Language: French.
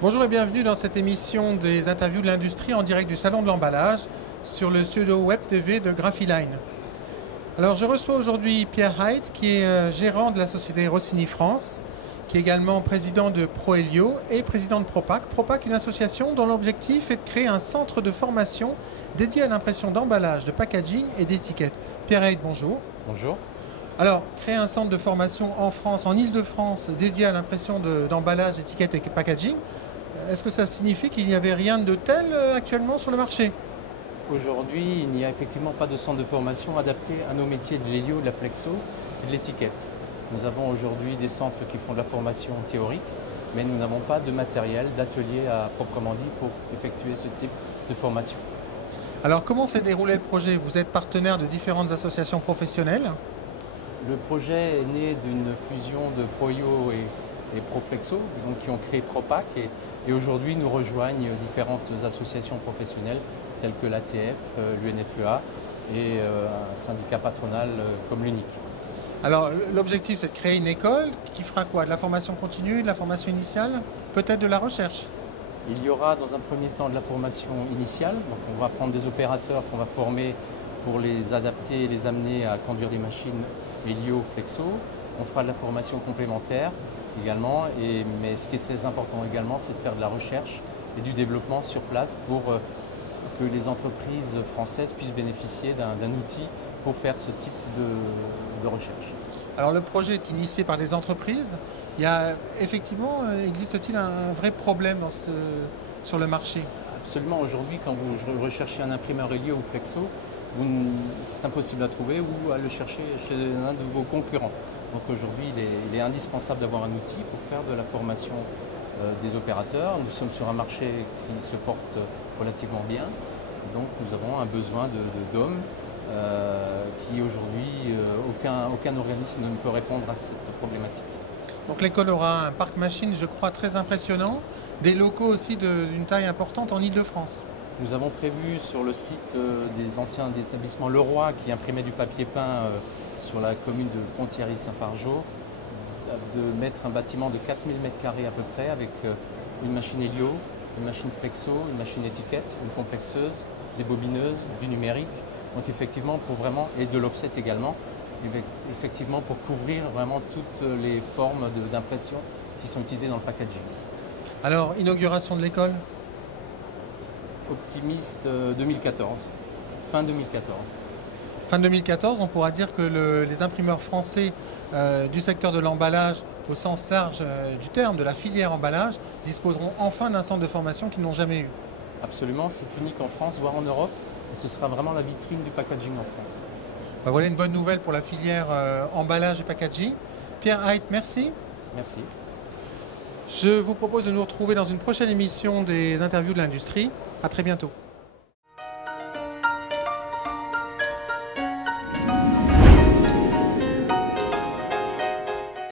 Bonjour et bienvenue dans cette émission des interviews de l'industrie en direct du Salon de l'emballage sur le studio Web TV de Graphiline. Alors je reçois aujourd'hui Pierre Haidt qui est gérant de la société Rossini France, qui est également président de ProHelio et président de Propac. Propac, une association dont l'objectif est de créer un centre de formation dédié à l'impression d'emballage, de packaging et d'étiquettes. Pierre Haidt, bonjour. Bonjour. Alors, créer un centre de formation en France, en Île-de-France, dédié à l'impression d'emballage, d'étiquettes et packaging, est-ce que ça signifie qu'il n'y avait rien de tel actuellement sur le marché? Aujourd'hui, il n'y a effectivement pas de centre de formation adapté à nos métiers de l'hélio, de la flexo et de l'étiquette. Nous avons aujourd'hui des centres qui font de la formation théorique, mais nous n'avons pas de matériel, d'atelier à proprement dit pour effectuer ce type de formation. Alors, comment s'est déroulé le projet? Vous êtes partenaire de différentes associations professionnelles. Le projet est né d'une fusion de ProHelio et ProFlexo, donc qui ont créé Propac et aujourd'hui nous rejoignent différentes associations professionnelles telles que l'ATF, l'UNFEA et un syndicat patronal comme l'UNIC. Alors, l'objectif, c'est de créer une école qui fera quoi? De la formation continue, de la formation initiale, peut-être de la recherche? Il y aura dans un premier temps de la formation initiale, donc on va prendre des opérateurs qu'on va former pour les adapter et les amener à conduire des machines Helio, Flexo. On fera de la formation complémentaire également, mais ce qui est très important également, c'est de faire de la recherche et du développement sur place pour que les entreprises françaises puissent bénéficier d'un outil pour faire ce type de recherche. Alors, le projet est initié par des entreprises. Il y a effectivement, existe-t-il un vrai problème sur le marché? Absolument, aujourd'hui, quand vous recherchez un imprimeur Helio ou Flexo, c'est impossible à trouver ou à le chercher chez un de vos concurrents. Donc aujourd'hui, il est indispensable d'avoir un outil pour faire de la formation des opérateurs. Nous sommes sur un marché qui se porte relativement bien, donc nous avons un besoin d'hommes qui aujourd'hui, aucun organisme ne peut répondre à cette problématique. Donc l'école aura un parc machine, je crois, très impressionnant, des locaux aussi d'une taille importante en Île-de-France. Nous avons prévu sur le site des anciens établissements Leroy qui imprimaient du papier peint sur la commune de Ponthierry-Saint-Fargeau de mettre un bâtiment de 4000 m² à peu près avec une machine Helio, une machine Flexo, une machine étiquette, une complexeuse, des bobineuses, du numérique. Donc effectivement pour vraiment, et de l'offset également, effectivement pour couvrir vraiment toutes les formes d'impression qui sont utilisées dans le packaging. Alors, inauguration de l'école? Optimiste 2014, fin 2014. Fin 2014, on pourra dire que les imprimeurs français du secteur de l'emballage, au sens large du terme, de la filière emballage, disposeront enfin d'un centre de formation qu'ils n'ont jamais eu. Absolument, c'est unique en France, voire en Europe, et ce sera vraiment la vitrine du packaging en France. Ben voilà une bonne nouvelle pour la filière emballage et packaging. Pierre Haidt, merci. Merci. Je vous propose de nous retrouver dans une prochaine émission des interviews de l'industrie. À très bientôt.